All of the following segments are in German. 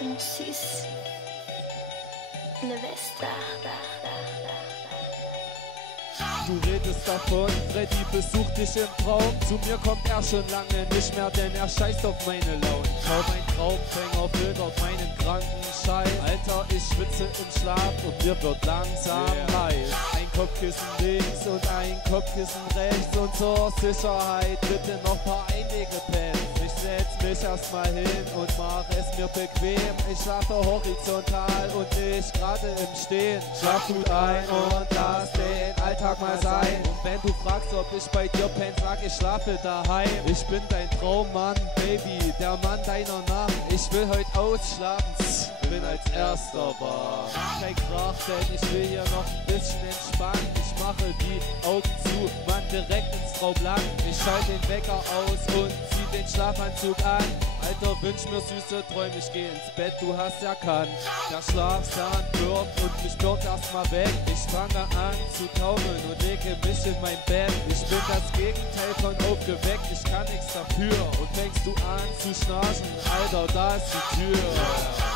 Mon 6 Silvester. Du redest davon, Freddy besucht dich im Traum. Zu mir kommt er schon lange nicht mehr, denn er scheißt auf meine Laune. Kaum ein Traumfänger filtert meinen kranken Scheiß. Alter, ich schwitze im Schlaf und mir wird langsam heiß. Ein Kopfkissen links und ein Kopfkissen rechts. Und zur Sicherheit bitte noch paar Einlegepens. Ich setz mich erstmal hin und mach es mir bequem. Ich schlafe horizontal und nicht gerade im Stehen. Schlaf gut ein und lass den Alltag mal sein. Und wenn du fragst, ob ich bei dir penn, sag ich schlafe daheim. Ich bin dein Traummann, Baby, der Mann deiner Nacht. Ich will heute ausschlafen, bin als erster wach. Kein Krach, denn ich will hier noch ein bisschen entspannen. Ich mache die Augen zu, Mann, direkt ins Traumland. Ich schalte den Wecker aus und zieh den Schlafanzug an. Alter, wünsch mir süße Träume, ich geh ins Bett, du hast erkannt. Der Schlafzahn wirkt und mich birgt erstmal weg. Ich fange an zu taumeln und lege mich in mein Bett. Ich bin das Gegenteil von aufgeweckt, ich kann nichts dafür. Und fängst du an zu schnarchen, Alter, da ist die Tür.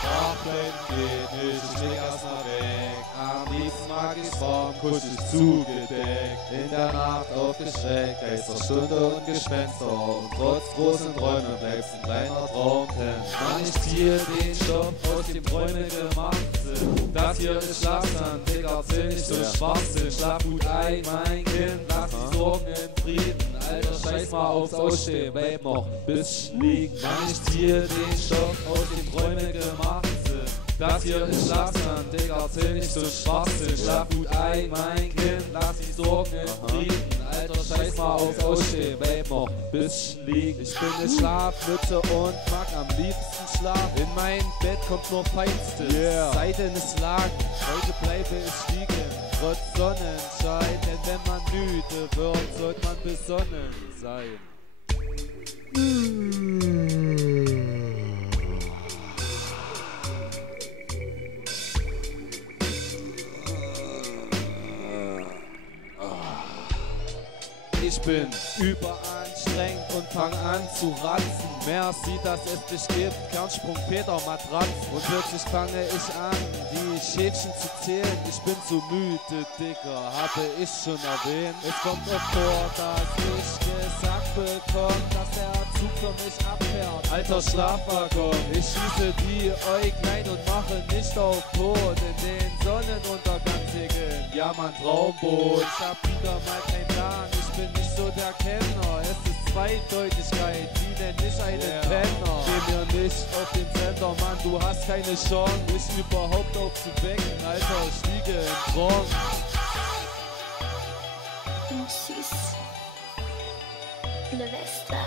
Wacheln geht nicht, ich leg erstmal weg. Am liebsten mag ich's warm, kuschelig zugedeckt. In der Nacht aufgeschreckt, Geisterstunde und Gespenster. Und trotz großen Träumen bleibst ein kleiner Traumtent. Mann, ich ziehe den Stoff aus dem Träume gemacht sind. Das hier ist Schlafsand, Digga, erzähl nicht so Schwachsinn. Schlaf gut ein, mein Kind, lass die Sorgen in Frieden. Alter, scheiß mal aufs Ausstehen, bleib noch ein bisschen liegen. Mann, ich ziehe den Stoff aus dem Träume gemacht sind. Das hier ist Schlafsand, Digga, erzähl nicht so Schwachsinn. Schlaf gut ein, mein Kind, lass die Sorgen in Frieden. Alter, scheiß mal aufs Ausstehen, bleib noch ein bisschen liegen. Ich bin eine Schlafmütze und mag am liebsten Schlaf. In mein Bett kommt nur Feinstes, seidenes Laken. Heute bleibe ich liegen, trotz Sonnenschein. Denn wenn man müde wird, sollte man besonnen sein. Ich bin überanstrengend und fang an zu ratzen. Merci, dass es dich gibt, Kernsprung, Peter, Matratzen. Und plötzlich fange ich an, die Schäfchen zu zählen. Ich bin zu müde, Dicker, habe ich schon erwähnt. Es kommt oft vor, dass ich gesagt bekomme, dass der Zug für mich abfährt. Alter Schlafwaggon, ich schieße die Äuglein und mache nicht auf Tod. In den Sonnenuntergang segeln, ja man Traumboot. Ich hab wieder mal keinen Plan, ich bin nicht so der Kenner. Es ist Zweideutigkeit, wie nenn ich einen Penner? Geh mir nicht auf den Sender, Mann, du hast keine Chance, mich überhaupt aufzuwecken. Alter, ich liege im Traum. Mon 6 Silvester.